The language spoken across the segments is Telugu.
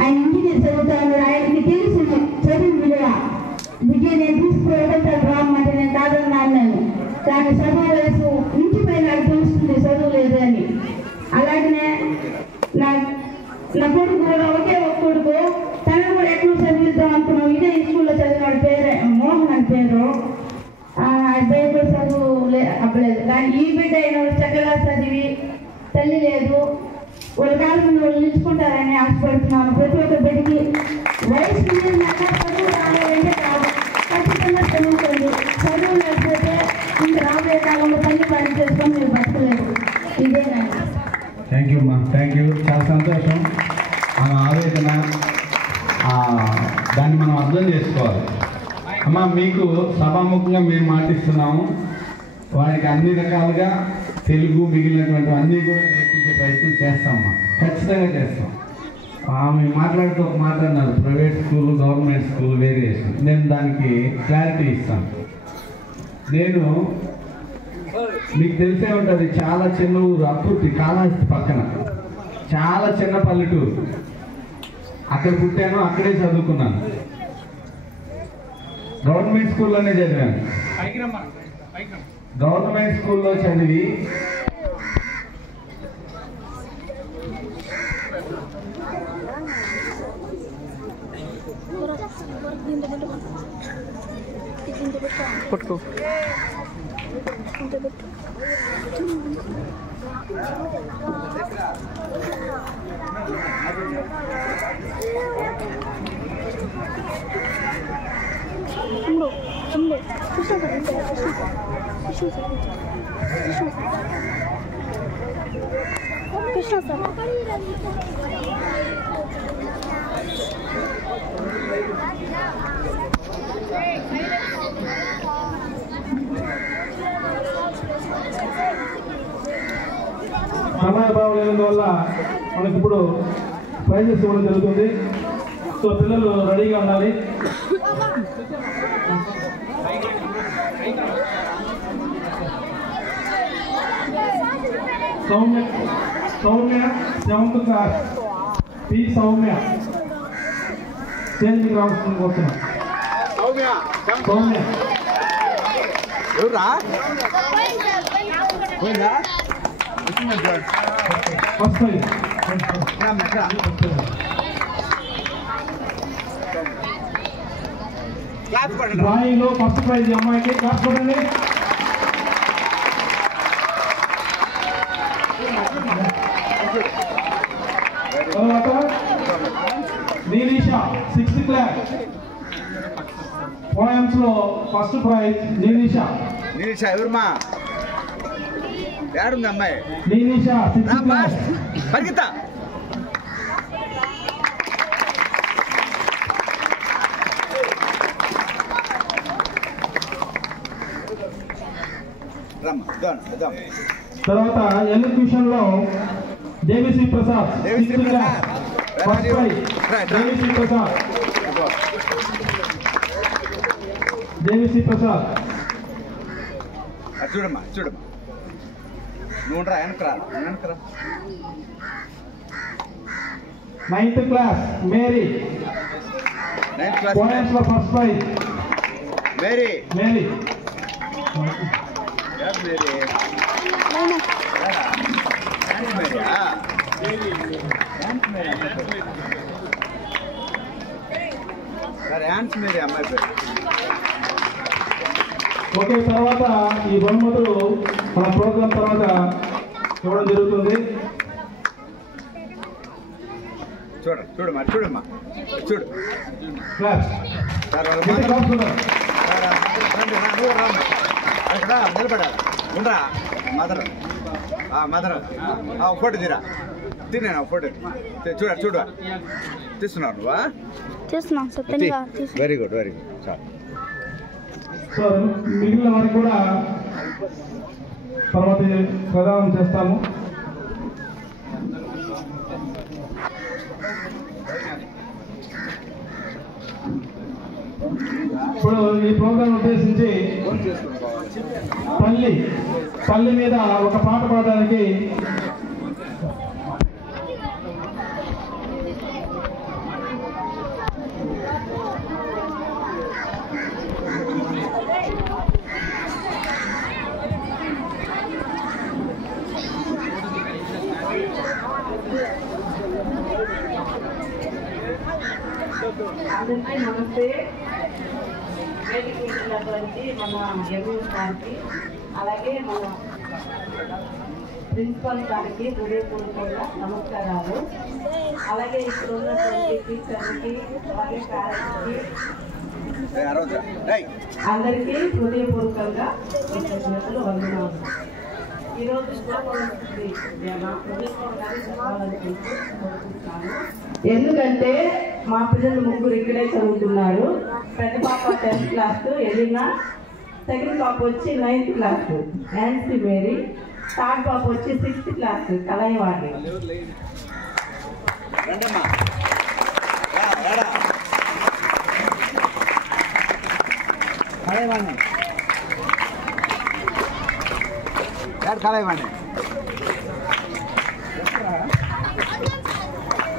ఆయన ఇంజనీర్ చదువుతాడు, ఆయనకి తెలుసు చదువు విలువ. విజయ నేను తీసుకుపోతాను రామ్మంటే నేను కాదన్నాను. కానీ చదువు వయసు ఇంటిపై నాకు తెలుస్తుంది చదువు లేదు అని. అలాగనే నా కొడుకు కూడా ఒకే ఒక కొడుకు, తనను కూడా ఎట్లా చదివిద్దాం అనుకున్నాం. ఇదే స్కూల్లో చదివిన పేరే మోహన్ అని పేరు. అబ్బాయి కూడా చదువు అవ్వలేదు. కానీ ఈ బిడ్డ అయిన చక్కగా చదివి తల్లి లేదు, వాళ్ళ కాలం మీద వాళ్ళు నిలుచుకుంటారని ఆశపడుతున్నాను. ప్రతి ఒక్క బిడ్డకి వయసు చదువు రాలేదంటే కాదు, ఖచ్చితంగా చదువుకోండి. చదువు లేకపోతే ఇంకా రాబోయే కాలంలో తల్లి పని చేసుకొని మీరు బతకలేదు. ఇదేనా? థ్యాంక్ యూ అమ్మా, థ్యాంక్ యూ. చాలా సంతోషం. మన ఆవేదన దాన్ని మనం అర్థం చేసుకోవాలి. అమ్మా, మీకు సభాముఖంగా మేము మాటిస్తున్నాము. వారికి అన్ని రకాలుగా తెలుగు మిగిలినటువంటి అన్నీ కూడా నేర్పించే ప్రయత్నం చేస్తామమ్మా, ఖచ్చితంగా చేస్తాం. మేము మాట్లాడుతూ ఒక మాట అన్నారు, private school government school variation. నేను దానికి క్లారిటీ ఇస్తాను. నేను మీకు తెలిసే ఉంటుంది, చాలా చిన్న ఊరు అప్పుర్తి, కాళహస్తి పక్కన, చాలా చిన్న పల్లెటూరు. అక్కడ పుట్టాను, అక్కడే చదువుకున్నాను. గవర్నమెంట్ స్కూల్లోనే చదివాను. గవర్నమెంట్ స్కూల్లో చదివి పట్టుకో कृष्णा सर సమయభావం లేనందువల్ల మనకి ఇప్పుడు ప్రైజెస్ ఇవ్వడం జరుగుతుంది. సో పిల్లలు రెడీగా ఉండాలి. Soumya 7th class, P Soumya స్టేజ్కి రావాల్సింది కోరుతున్నాం. Soumya first prize. డ్రాయింగ్లో ఫస్ట్ ప్రైజ్ ఈ అమ్మాయికి. క్లాస్ పడండి. తర్వాత నీలిషా 6th క్లాస్, పోయమ్స్ లో ఫస్ట్ ప్రైజ్ నీలిషా. ఎవరమ్మా? ఏడుంది అమ్మాయి? Neelisha 6th class. పరిగెత్తా. తర్వాత ఎలక్యూషన్ లో Devisri Prasad 6th class, first prize Devisri Prasad. Devisri Prasad చూడమ్మా చూడమ్మా, నువ్వు రా వెనకరా వెనకరా. 9th class Mary, 9th class poems లో first prize Mary. Mary dance Mary అమ్మాయి పేరు. ఓకే, తర్వాత ఈ బహుమతులు మన ప్రోగ్రాం తర్వాత ఇవ్వడం జరుగుతుంది. చూడమ్మా చూడమ్మా చూడు. క్లాస్ అక్కడ నిలబడాలి. ఉండరా మదర్ మదర్ ఫోటో తీరా తిన్నా ఫోటో చూడ తీస్తున్నావు నువ్వా? Very good very good. చాలు. సో మిగిలిన వారికి కూడా తర్వాత ప్రదానం చేస్తాము. ఇప్పుడు ఈ ప్రోగ్రాం ఉద్దేశించి పల్లి మీద ఒక పాట పాడడానికి అందరికీ నమస్తే. వేదికటువంటి మన ఎంఈఓ సార్కి అలాగే మన ప్రిన్సిపల్ గారికి హృదయపూర్వకంగా నమస్కారాలు. అలాగే ఇక్కడ ఉన్నటువంటి టీచర్కి అలాగే పేరెంట్స్కి అందరికీ హృదయపూర్వకంగా కృతజ్ఞతలు వందనాలు. ఈరోజు ఎందుకంటే మా పిల్లలు ముగ్గురు ఇక్కడే చదువుతున్నారు. పెద్ద పాప 10th క్లాస్, ఎలినా. సెకండ్ పాప వచ్చి 9th class Nancy Mary. Third పాప వచ్చి 6th క్లాస్ కలైవాణి.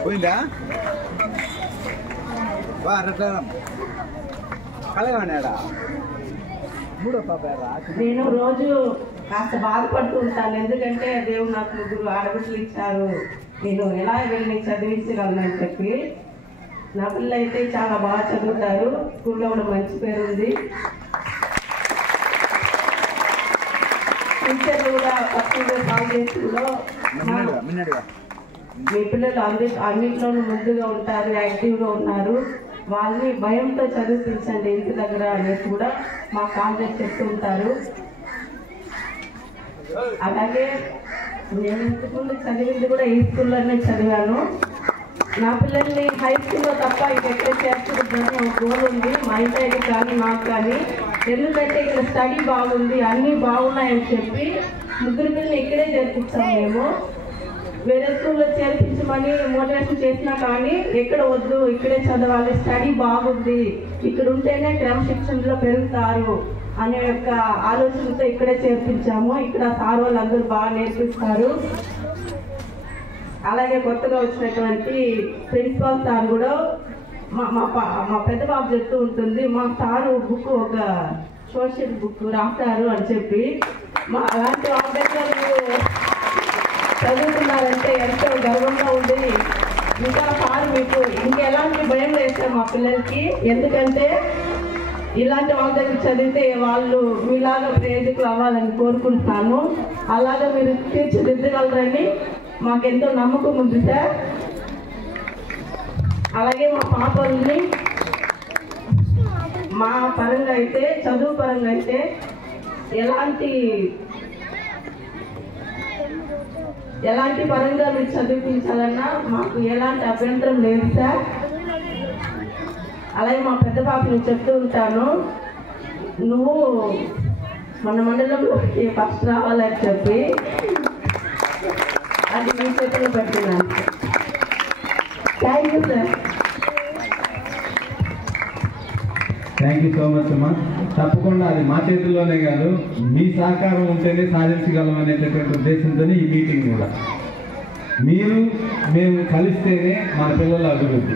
పోయిందా కలవాడా మూడో పాప. నేను రోజు కాస్త బాధపడుతూ ఉంటాను. ఎందుకంటే దేవుడు నాకు ముగ్గురు ఆడబిడ్డలు ఇచ్చారు, నేను ఎలా వెళ్ళి చదివించగలనని చెప్పి. నా పిల్లలు అయితే చాలా బాగా చదువుతారు, స్కూల్లో కూడా మంచి పేరు ఉంది. టీచర్లు కూడా తక్కువగా సాగు చేస్తుందో మీ పిల్లలు అన్నింటిలోనూ ముందుగా ఉంటారు, యాక్టివ్గా ఉన్నారు. వాళ్ళని భయంతో చదివించండి ఇంటి దగ్గర అనేసి కూడా మా కాంగ్రెస్ చెప్తూ ఉంటారు. అలాగే నేను ఇంతకుముందు చదివింది కూడా ఈ స్కూల్లోనే చదివాను. నా పిల్లల్ని హై స్కూల్లో తప్ప ఇంకెక్కడ చేర్చుకుంటాను ఒక గోల్ ఉంది మా ఇంటి కానీ నాకు కానీ. ఎందుకంటే ఇక్కడ స్టడీ బాగుంది, అన్నీ బాగున్నాయని చెప్పి ముగ్గురు పిల్లల్ని ఇక్కడే చేర్పించాము మేము. వేరే స్కూల్లో చేర్పించమని మోటివేషన్ చేసినా కానీ ఎక్కడ వద్దు, ఇక్కడే చదవాలి, స్టడీ బాగుంది, ఇక్కడ ఉంటేనే క్రమశిక్షణలో పెరుగుతారు అనే యొక్క ఆలోచనతో ఇక్కడే చేర్పించాము. ఇక్కడ సార్ వాళ్ళందరూ బాగా నేర్పిస్తారు. అలాగే కొత్తగా వచ్చినటువంటి ప్రిన్సిపల్ సార్ కూడా మా పెద్ద బాబు చెప్తూ ఉంటుంది, మా సారు బుక్ ఒక సోషల్ బుక్ రాస్తారు అని చెప్పి. అలాంటి ఆబ్జెక్టులు చదువుతున్నారంటే ఎంతో గర్వంగా ఉంది. ఇంకా సార్ మీకు ఇంకెలాంటి భయం వేస్తారు మా పిల్లలకి. ఎందుకంటే ఇలాంటి వాళ్ళ దగ్గర చదివితే వాళ్ళు మీలాగా ప్రయోజకులు అవ్వాలని కోరుకుంటున్నాను. అలాగే మీరు తీర్చిదిద్దగలరని మాకెంతో నమ్మకం ఉంది సార్. అలాగే మా పాపల్ని మా పరంగా అయితే, చదువు పరంగా అయితే ఎలాంటి పరంగా మీరు చదివించాలన్నా మాకు ఎలాంటి అభ్యంతరం లేదు సార్. అలాగే మా పెద్ద పాపని చెప్తూ ఉంటాను, నువ్వు మన మండలంలో ఫస్ట్ రావాలని చెప్పి. అది మీ చేతిలో పెట్టినాను. Thank you sir. Thank you so much అమ్మా. తప్పకుండా అది మా చేతుల్లోనే కాదు, మీ సహకారం ఉంటేనే సాధించగలం అనేటటువంటి ఉద్దేశంతో ఈ మీటింగ్ కూడా. మీరు మేము కలిస్తేనే మన పిల్లల అభివృద్ధి.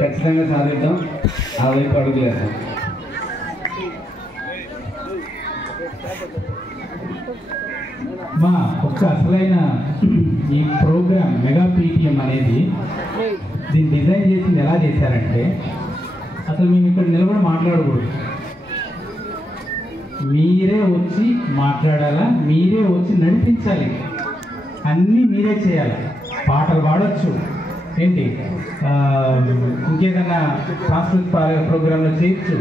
ఖచ్చితంగా సాధిద్దాం, ఆ వైపు అడుగులేద్దాం. మా ఒక్క అసలైన ఈ ప్రోగ్రామ్ మెగా పీటీఎం అనేది దీన్ని డిజైన్ చేసింది ఎలా చేశారంటే, అసలు మేము ఇక్కడ నిలబడి మాట్లాడకూడదు, మీరే వచ్చి మాట్లాడాలా, మీరే వచ్చి నడిపించాలి, అన్నీ మీరే చేయాలి. పాటలు పాడవచ్చు, ఏంటి ఇంకేదన్నా సాంస్కృతిక ప్రోగ్రాంలో చేయొచ్చు,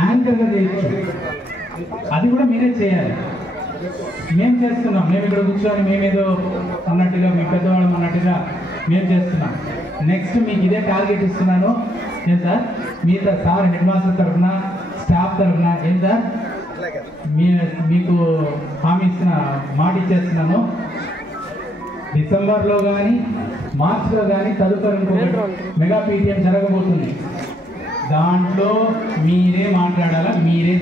యాంకర్గా చేయొచ్చు, అది కూడా మీరే చేయాలి. మేము చేస్తున్నాం, మేము ఇక్కడ కూర్చొని మేమేదో అన్నట్టుగా, మీ పెద్దవాళ్ళం అన్నట్టుగా మేము చేస్తున్నాం. నెక్స్ట్ మీకు ఇదే టార్గెట్ ఇస్తున్నాను. ఏం సార్ మీతో సార్ హెడ్ మాస్టర్ తరఫున, స్టాఫ్ తరఫున ఏం సార్ మీకు హామీ మాట ఇచ్చేస్తున్నాను. డిసెంబర్లో కానీ మార్చిలో కానీ తదుపరి మెగా పీటీఎం జరగబోతుంది. దాంట్లో మీరే మాట్లాడాలా, మీరే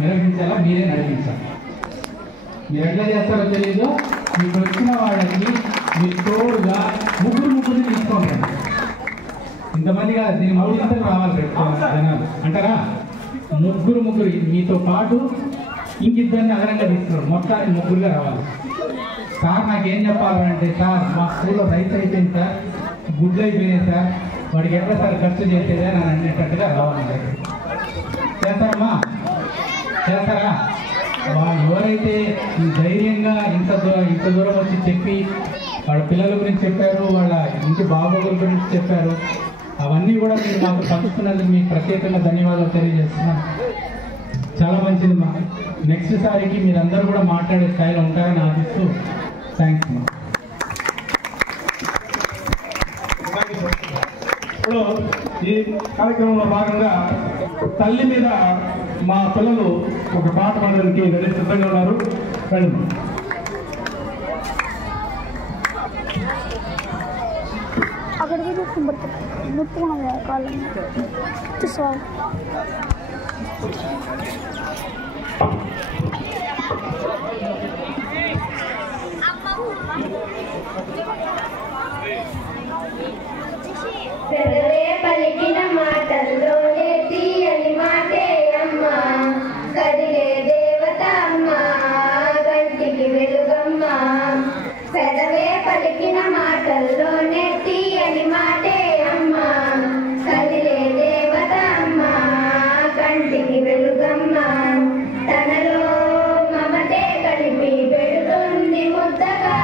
నిర్వహించాలా, మీరే నడిపించాలి. మీరు ఎట్లా చేస్తారో తెలీదు, మీకు వచ్చిన వాళ్ళకి మీరు తోడుగా ముగ్గురు తీసుకోండి. ఇంతమందిగా దీని మౌలికతలు రావాలి జనాలు అంటారా. ముగ్గురు మీతో పాటు ఇంకిద్దరిని అదనంగా తీసుకున్నారు, మొత్తానికి ముగ్గురుగా రావాలి. సార్ నాకేం చెప్పాలంటే, సార్ మా స్కూల్లో రైస్ అయిపోయింది సార్, గుడ్లు అయిపోయినాయి సార్, వాడికి ఎట్లా సార్ ఖర్చు చేసేదే అని అనేటట్టుగా రావాలి. చేస్తారమ్మా? చేస్తారా? వాళ్ళు ఎవరైతే ధైర్యంగా ఇంత దూరం వచ్చి చెప్పి వాళ్ళ పిల్లల గురించి చెప్పారు, వాళ్ళ ఇంటి బాగోగుల గురించి చెప్పారు, అవన్నీ కూడా మీరు మాకు పంచుతున్నందుకు మీకు ప్రత్యేకంగా ధన్యవాదాలు తెలియజేస్తున్నాను. చాలా మంచిది మా. నెక్స్ట్ సారికి మీరందరూ కూడా మాట్లాడే స్థాయిలో ఉంటారని ఆశిస్తూ థ్యాంక్స్ మా. ఇప్పుడు ఈ కార్యక్రమంలో భాగంగా తల్లి మీద మా పిల్లలు ఒక పాట పాడడానికి రెడీ సిద్ధంగా ఉన్నారు. రండి. అక్కడికి గుర్తుకున్నా కాలం చూసుకోవాలి. పెదవే పలికిన మాటల్లోనే తీయని మాటే అమ్మా, కదిలే దేవత అమ్మా, కంటికి వెలుగమ్మా. పెదవే పలికిన మాటల్లోనే తీయని మాటే అమ్మా, కదిలే దేవత అమ్మా, కంటికి వెలుగమ్మా. తనలో మమతే కలిపి పెడుతుంది ముద్దగా,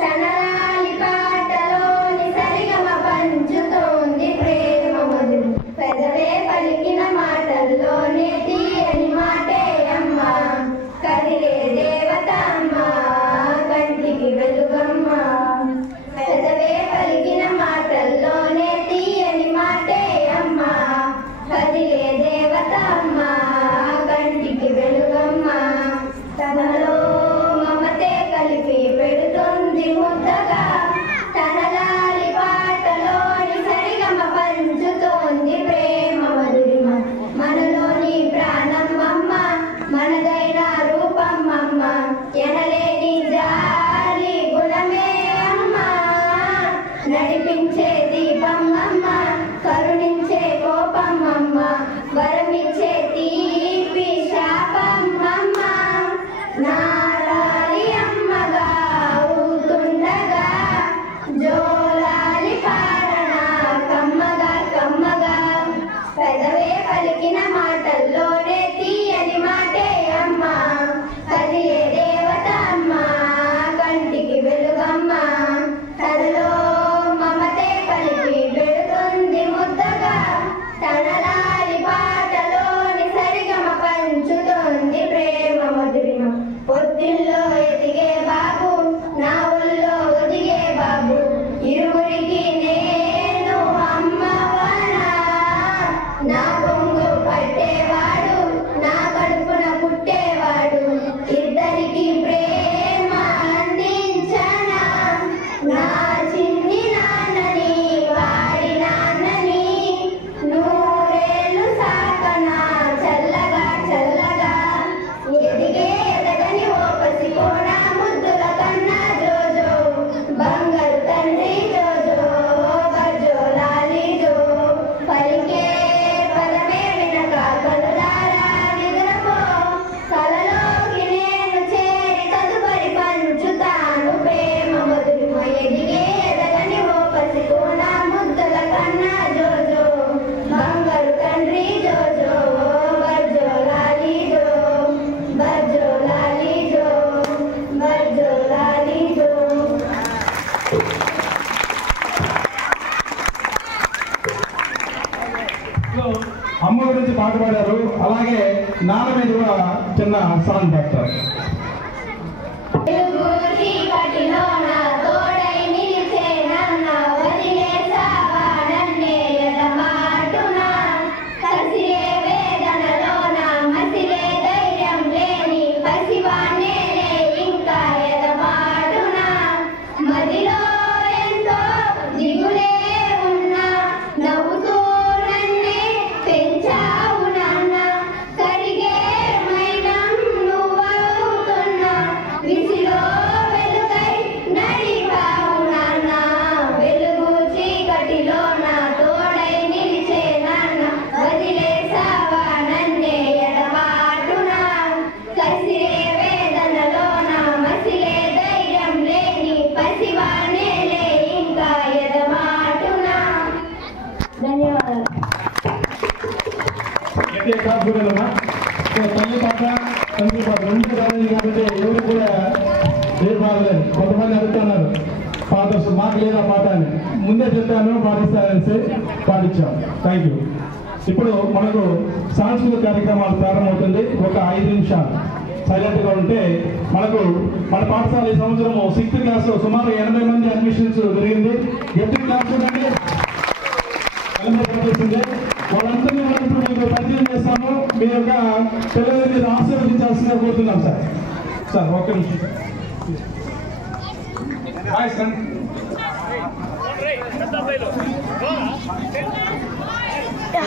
తనలాలి పాటలోని సరిగమ పంచుతోంది ప్రేమ మొదలు. పెదవే పలికిన మాటల్లోనే తీయని మాటే అమ్మా, కదిలే దేవత అమ్మా, కంటికి వెలుగమ్మా. పెదవే పలికిన మాటల్లోనే తీయని మాటే అమ్మా, కదిలే దేవత అమ్మా, కంటికి వెలుగమ్మా. తనలో మమతే కలిపి పెడుతుంది ముద్దగా, తనలాలి పాటలోని సరిగమ పంచుతోంది ప్రేమ మధురిమ. మనలోని ప్రాణమ్మమ్మ, మనదైన రూపమ్మమ్మ, ఎనలేని జాలి గుణమే అమ్మ, నడిపించే దీపమ్మమ్మ, కరుణించే కోపమ్మమ్మ, వరమిచ్చే తీపి శాపమ్మమ్మ. నాలాలి అమ్మగా ఊతుండగా, జోలాలి పారణ కమ్మగా కమ్మగా. పెదవే పలికిన మాటల్లోనే తీయని మాటే అమ్మా, కదిలే దేవత అమ్మా, కంటికి వెలుగమ్మా. తనలో మమతే కలిపి పెడుతుంది ముద్దగా, తనలాలి పాటలోని సరిగమ పంచుతోంది ప్రేమ మధురిమ. పొద్దుల్లో ఎదిగే బాబు, నా ఊళ్ళో ఒదిగే బాబు, ఇరువురికి నేను అమ్మవనా. నా పొంగు పట్టేవాడు, నా కడుపున పుట్టేవాడు, ఇద్దరికి ప్రేమ అందించనా. నా చిన్ని నాన్నని, వాడి నాన్నని, నూరేళ్ళు సాకనా చల్లగా చల్లగా. ఎదిగే ఎదగని ఓ పసికోన, ముద్దుల కన్నా జోజో, బంగారు తండ్రి జోజో, బర్జోలాలి జో. పలికే పదమే వినక కనులారా నిద్రపో, కలలోకి నేను చేరి తదుపరి పంచుతాను ప్రేమ మధురిమ. ఎదిగే ఎదగని ఓ పసికోన, ముద్దుల కన్నా జోజో, బంగారు తండ్రి జోజో, బర్జోలాలి జో, బర్జోలాలి జో, బర్జోలాలి జో. అమ్మ గురించి పాట పాడారు, అలాగే నాన్న మీద కూడా చిన్న సాంగ్ పాడతారు. చీకటిలో నా తోడై నిలిచే నన్న, వదిలేసావా నన్నే ఎడమాటునా. కసిరే వేదనలో నా మసిలే ధైర్యం లేని పసివాణ్ణేలే ఇంకా ఎడమాటునా. మదిలో ఎంతో దిగులే ఉన్నా, నవ్వుతూ నన్నే పెంచావు నాన్న. కరిగే మైనం నువ్వవుతున్నా. అందరికీ క్లాస్ గురేదమ్మా. సో తల్లి పట్ల తండ్రి పట్ల రెండు కాలేజీ కాబట్టి ఎవరు కూడా ఏ బాగలేదు. కొంతమంది అడుగుతున్నారు పాత మాకు లేదా పాట అని. ముందే చెప్పాను పాటిస్తారనేసి పాటించాం. Thank you. ఇప్పుడు మనకు సాంస్కృతిక కార్యక్రమాలు ప్రారంభమవుతుంది. ఒక 5 నిమిషాలు సైలెంట్గా ఉంటే మనకు మన పాఠశాల ఈ సంవత్సరం 6th క్లాస్లో సుమారు 80 మంది అడ్మిషన్స్ జరిగింది. 8th క్లాస్ అంటే వాళ్ళందరినీ మనం ఇప్పుడు మీకు పరిచయం చేస్తాము. మీ యొక్క పిల్లల్ని మీరు ఆశీర్వదించాల్సిందిగా కోరుతున్నాం సార్. సార్ ఒక్క నిమిషం. Hi sir.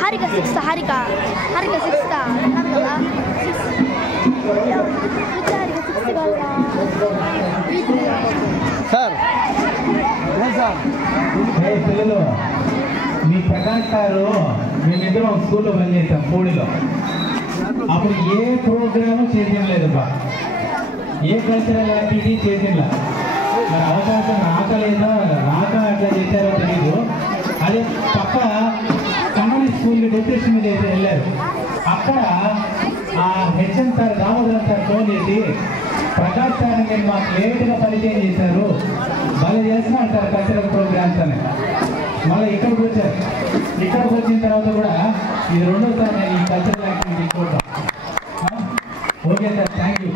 Harika 6th Harika 6th అన్నారు కదా. 6th కదా సార్. పిల్లలు మీ ప్రకాష్ గారు మేమిద్దరం స్కూల్లో పనిచేస్తాం పూడిలో. అప్పుడు ఏ ప్రోగ్రాము చేసిన లేదు బా, ఏ కల్చరల్ యాక్టివిటీ చేసినలా. మరి అవకాశం రాకలేదో రాక అట్లా చేశారో తెలీదు. అదే పక్క కన్నడి స్కూల్కి డెప్యూటేషన్ మీద వెళ్ళారు. అక్కడ ఆ HM sir Damodar sir phone చేసి ప్రకాష్ సార్ మీరు మాకు లేట్గా పరిచయం చేశారు, భలే చేస్తున్నారు సార్ కల్చరల్ ప్రోగ్రామ్స్ అని. మళ్ళీ ఇక్కడికి వచ్చారు. ఇక్కడికి వచ్చిన తర్వాత కూడా ఇది 2వ సారి నేను ఈ కల్చరల్ యాక్టివిటీ చూద్దాం. Okay sir, thank you.